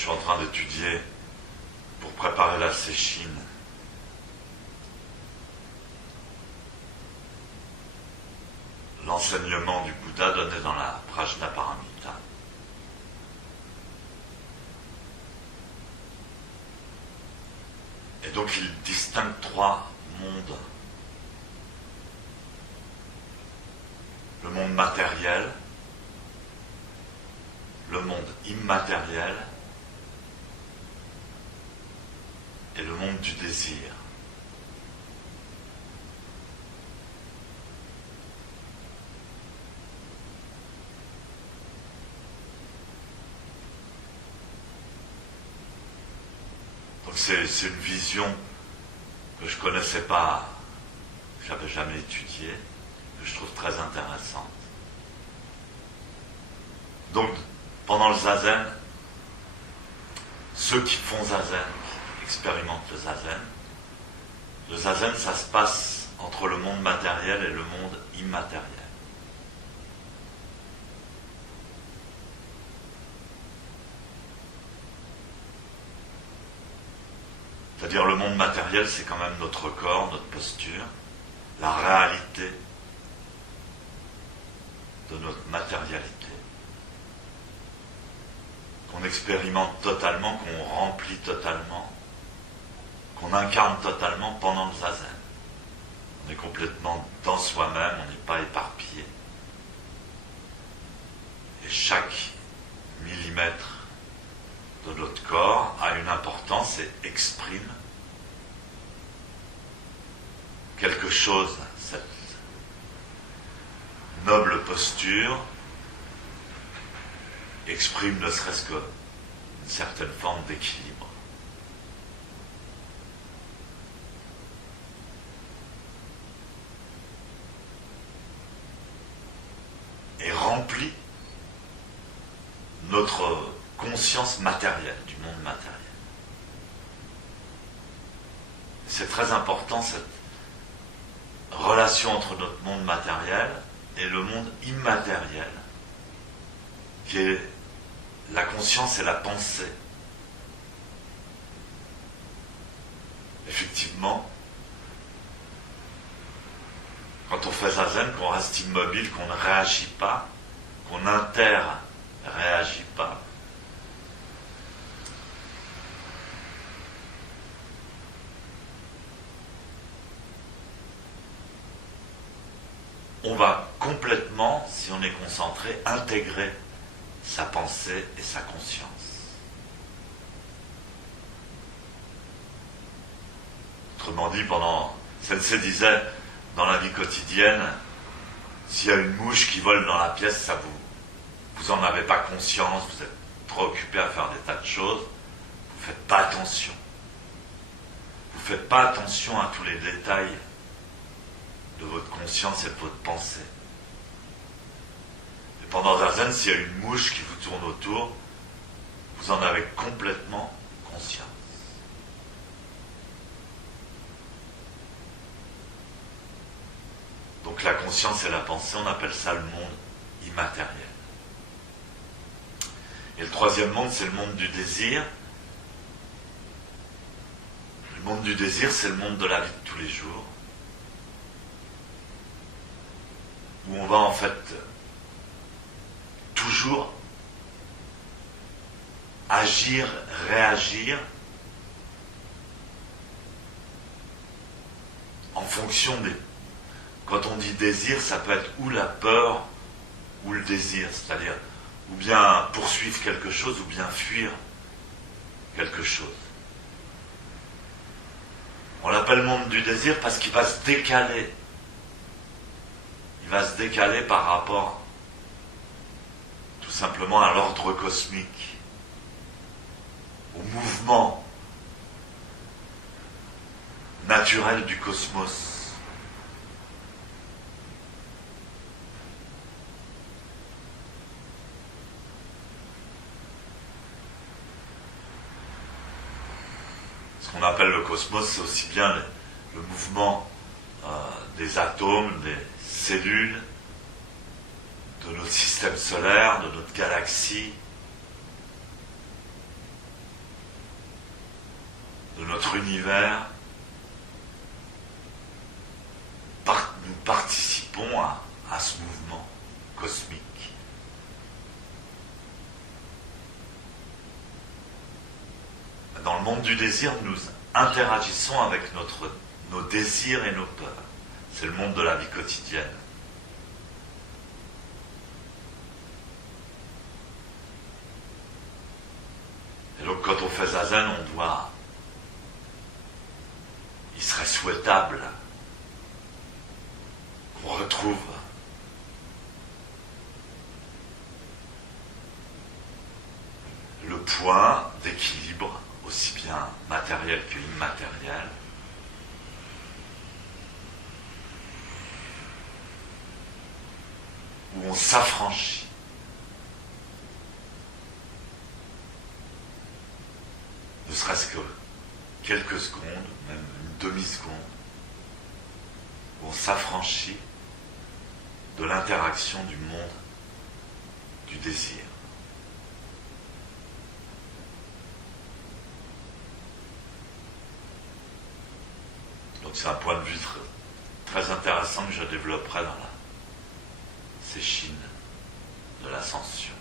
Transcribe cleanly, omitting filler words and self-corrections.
suis en train d'étudier pour préparer la séchine. L'enseignement du Bouddha donné dans la Prajnaparamita. Et donc il distingue trois mondes. Le monde matériel, le monde immatériel et le monde du désir. Donc c'est une vision que je ne connaissais pas, que je n'avais jamais étudiée, que je trouve très intéressante. Donc, pendant le zazen, ceux qui font zazen, qui expérimentent le zazen, ça se passe entre le monde matériel et le monde immatériel. C'est-à-dire le monde matériel, c'est quand même notre corps, notre posture, la réalité de notre matérialité, qu'on expérimente totalement, qu'on remplit totalement, qu'on incarne totalement pendant le zazen. On est complètement dans soi-même, on n'est pas éparpillé. Et chaque millimètre de notre corps a une importance et exprime quelque chose, cette noble posture exprime ne serait-ce qu'une certaine forme d'équilibre. Et remplit notre conscience matérielle, du monde matériel. C'est très important cette relation entre notre monde matériel et le monde immatériel, qui est la conscience et la pensée. Effectivement, quand on fait zazen, qu'on reste immobile, qu'on ne réagit pas, qu'on interréagit pas, on va complètement, si on est concentré, intégrer sa pensée et sa conscience. Autrement dit, Sensei disait, dans la vie quotidienne, s'il y a une mouche qui vole dans la pièce, vous en avez pas conscience, vous êtes trop occupé à faire des tas de choses, vous ne faites pas attention. Vous ne faites pas attention à tous les détails de votre conscience et de votre pensée. Et pendant zazen, s'il y a une mouche qui vous tourne autour, vous en avez complètement conscience. Donc la conscience et la pensée, on appelle ça le monde immatériel. Et le troisième monde, c'est le monde du désir. Le monde du désir, c'est le monde de la vie de tous les jours, où on va en fait toujours agir, réagir en fonction des... Quand on dit désir, ça peut être ou la peur ou le désir, c'est-à-dire ou bien poursuivre quelque chose ou bien fuir quelque chose. On l'appelle monde du désir parce qu'il va se décaler. Il va se décaler par rapport tout simplement à l'ordre cosmique, au mouvement naturel du cosmos. Ce qu'on appelle le cosmos, c'est aussi bien le mouvement des atomes, des cellules, de notre système solaire, de notre galaxie, de notre univers, nous participons à ce mouvement cosmique. Dans le monde du désir, nous interagissons avec nos désirs et nos peurs. C'est le monde de la vie quotidienne. Et donc quand on fait zazen, il serait souhaitable qu'on retrouve le point d'équilibre, aussi bien matériel que immatériel, où on s'affranchit ne serait-ce que quelques secondes, même une demi-seconde, où on s'affranchit de l'interaction du monde du désir. Donc c'est un point de vue très intéressant que je développerai dans la séchine de l'ascension.